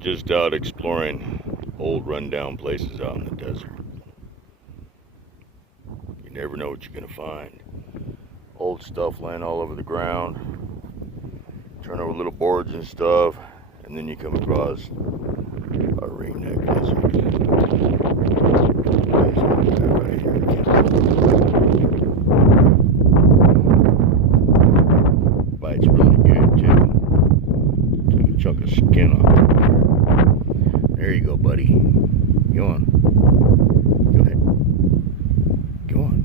Just out exploring old rundown places out in the desert. You never know what you're gonna find. Old stuff laying all over the ground. Turn over little boards and stuff, and then you come across a ringneck lizard. Right here. Bites really good too. Took a chunk of skin off. There you go, buddy. Go on. Go ahead. Go on.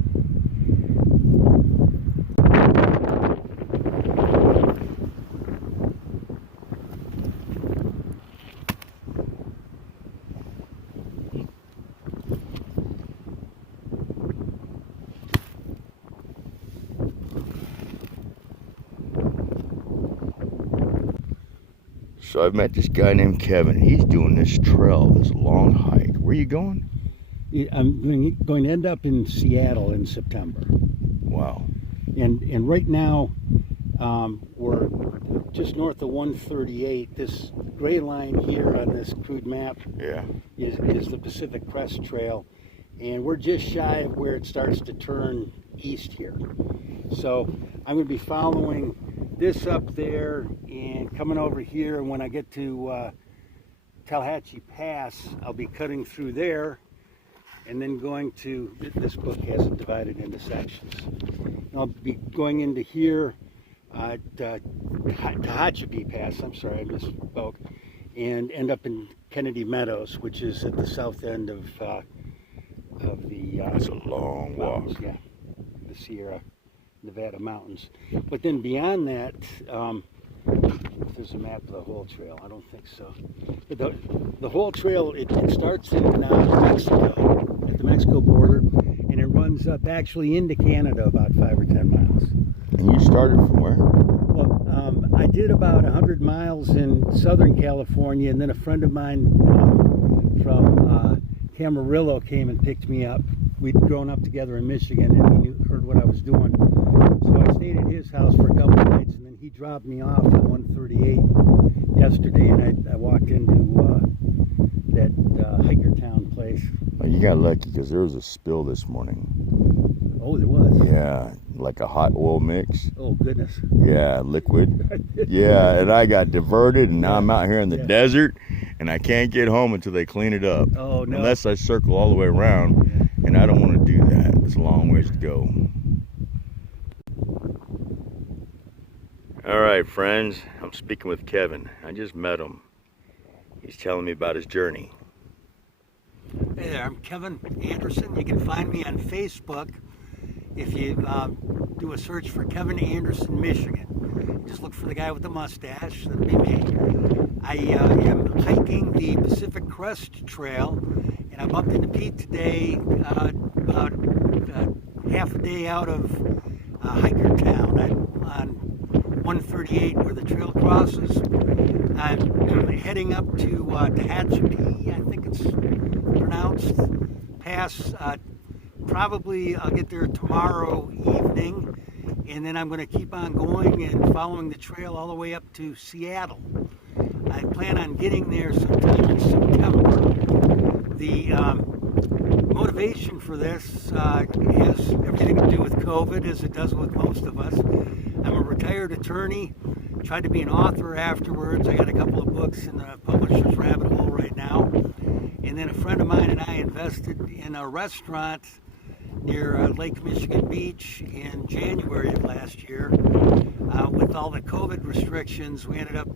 So I've met this guy named Kevin. He's doing this trail, this long hike. Where are you going? I'm going to end up in Seattle in September. Wow. And right now, we're just north of 138. This gray line here on this crude map is the Pacific Crest Trail. And we're just shy of where it starts to turn east here. So I'm going to be following this up there and coming over here, and when I get to Tallahatchie Pass, I'll be cutting through there and then going to, this book has it divided into sections. I'll be going into here, Tallahatchie Pass, I'm sorry, I misspoke, and end up in Kennedy Meadows, which is at the south end of the... That's a long walk. Yeah, the Sierra Nevada mountains. But then beyond that, if there's a map of the whole trail, I don't think so. But the whole trail, it starts in Mexico, at the Mexico border, and it runs up actually into Canada about 5 or 10 miles. And you started from where? Well, I did about 100 miles in Southern California, and then a friend of mine from Camarillo came and picked me up. We'd grown up together in Michigan, and he heard what I was doing. So I stayed at his house for a couple of nights, and then he dropped me off at 138 yesterday, and I walked into that hiker town place. Oh, you got lucky because there was a spill this morning. Oh, there was? Yeah, like a hot oil mix. Oh, goodness. Yeah, liquid. Yeah, and I got diverted, and now I'm out here in the desert, and I can't get home until they clean it up. Oh, no. Unless I circle all the way around, and I don't want to do that. It's a long ways to go. All right, friends, I'm speaking with Kevin. I just met him. He's telling me about his journey. Hey there, I'm Kevin Anderson. You can find me on Facebook if you do a search for Kevin Anderson, Michigan. Just look for the guy with the mustache. That'll be me. I am hiking the Pacific Crest Trail, and I bumped into Pete today about half a day out of hiker town on 138 where the trail crosses. I'm heading up to Tallahatchie, I think it's pronounced, Pass. Probably I'll get there tomorrow evening, and then I'm going to keep on going and following the trail all the way up to Seattle. I plan on getting there sometime in September. The motivation for this has everything to do with COVID, as it does with most of us. I'm a retired attorney, tried to be an author afterwards. I got a couple of books in the publisher's rabbit hole right now. And then a friend of mine and I invested in a restaurant near Lake Michigan Beach in January of last year. With all the COVID restrictions, we ended up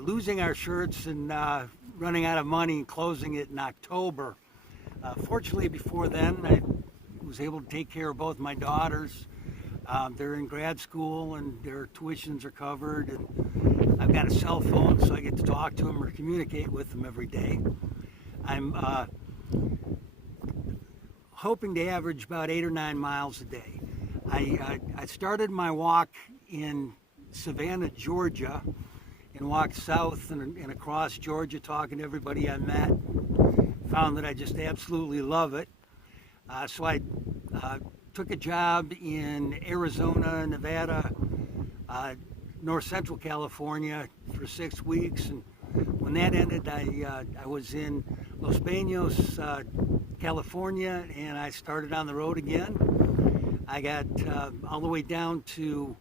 losing our shirts and running out of money and closing it in October. Fortunately, before then, I was able to take care of both my daughters. They're in grad school and their tuitions are covered, and I've got a cell phone, so I get to talk to them or communicate with them every day. I'm hoping to average about 8 or 9 miles a day. I started my walk in Savannah, Georgia, and walked south and across Georgia, talking to everybody I met. Found that I just absolutely love it. So I took a job in Arizona, Nevada, North Central California for 6 weeks, and when that ended, I was in Los Banos, California, and I started on the road again. I got all the way down to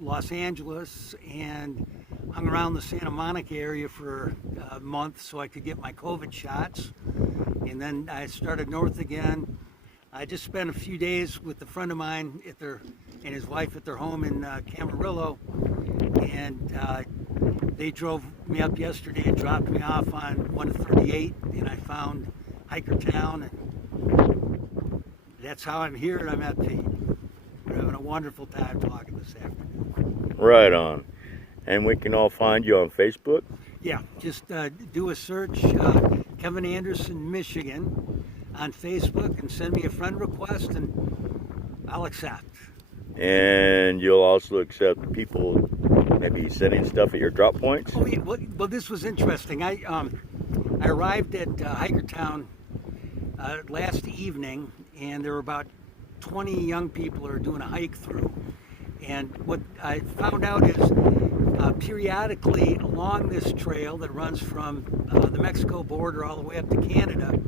Los Angeles and hung around the Santa Monica area for a month so I could get my COVID shots. And then I started north again. I just spent a few days with a friend of mine and his wife at their home in Camarillo, and they drove me up yesterday and dropped me off on 138, and I found Hikertown, and that's how I'm here, and I'm at Pete. We're having a wonderful time talking this afternoon. Right on. And we can all find you on Facebook? Yeah, just do a search, Kevin Anderson, Michigan, on Facebook, and send me a friend request, and I'll accept. And you'll also accept people maybe sending stuff at your drop points? Oh, yeah. Well, this was interesting. I arrived at Hikertown last evening, and there were about 20 young people who are doing a hike through. And what I found out is periodically along this trail that runs from the Mexico border all the way up to Canada,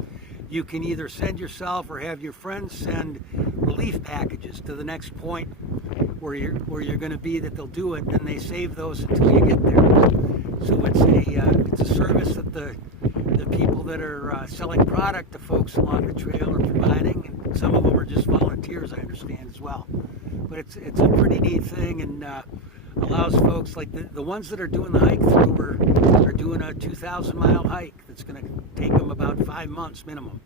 you can either send yourself or have your friends send relief packages to the next point where you're going to be that they'll do it, and then they save those until you get there. So it's a service that the people that are selling product to folks along the trail are providing, and some of them are just volunteers, I understand, as well. But it's a pretty neat thing, and allows folks like the ones that are doing the hike through are doing a 2,000-mile hike that's going to take them about 5 months minimum.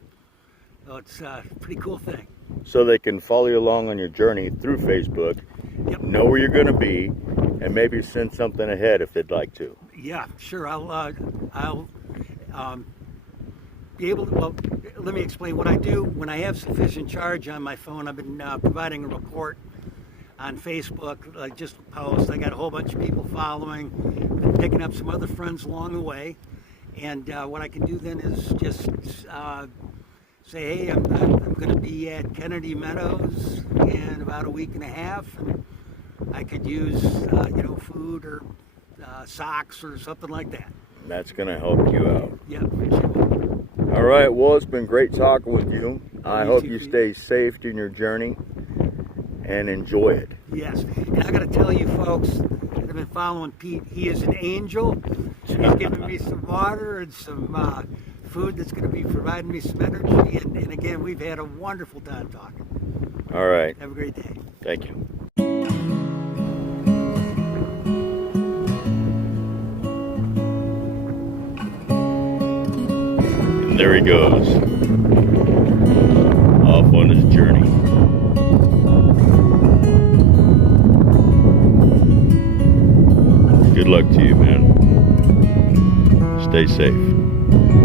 So it's a pretty cool thing. So they can follow you along on your journey through Facebook, Yep. know where you're going to be, and maybe send something ahead if they'd like to. Yeah, sure. I'll be able to. Well, let me explain what I do when I have sufficient charge on my phone. I've been providing a report on Facebook, like just a post. I got a whole bunch of people following, been picking up some other friends along the way, and what I can do then is just say, hey, I'm going to be at Kennedy Meadows in about a week and a half, and I could use food or socks or something like that. That's going to help you out. Yeah, sure. All right, well, it's been great talking with you. I hope you too. stay safe in your journey and enjoy it. Yes, and I got to tell you folks that have been following Pete, he is an angel. He's giving me some water and some food that's going to be providing me some energy. And again, we've had a wonderful time talking. All right. Have a great day. Thank you. And there he goes, off on his journey. Good luck to you, man. Stay safe.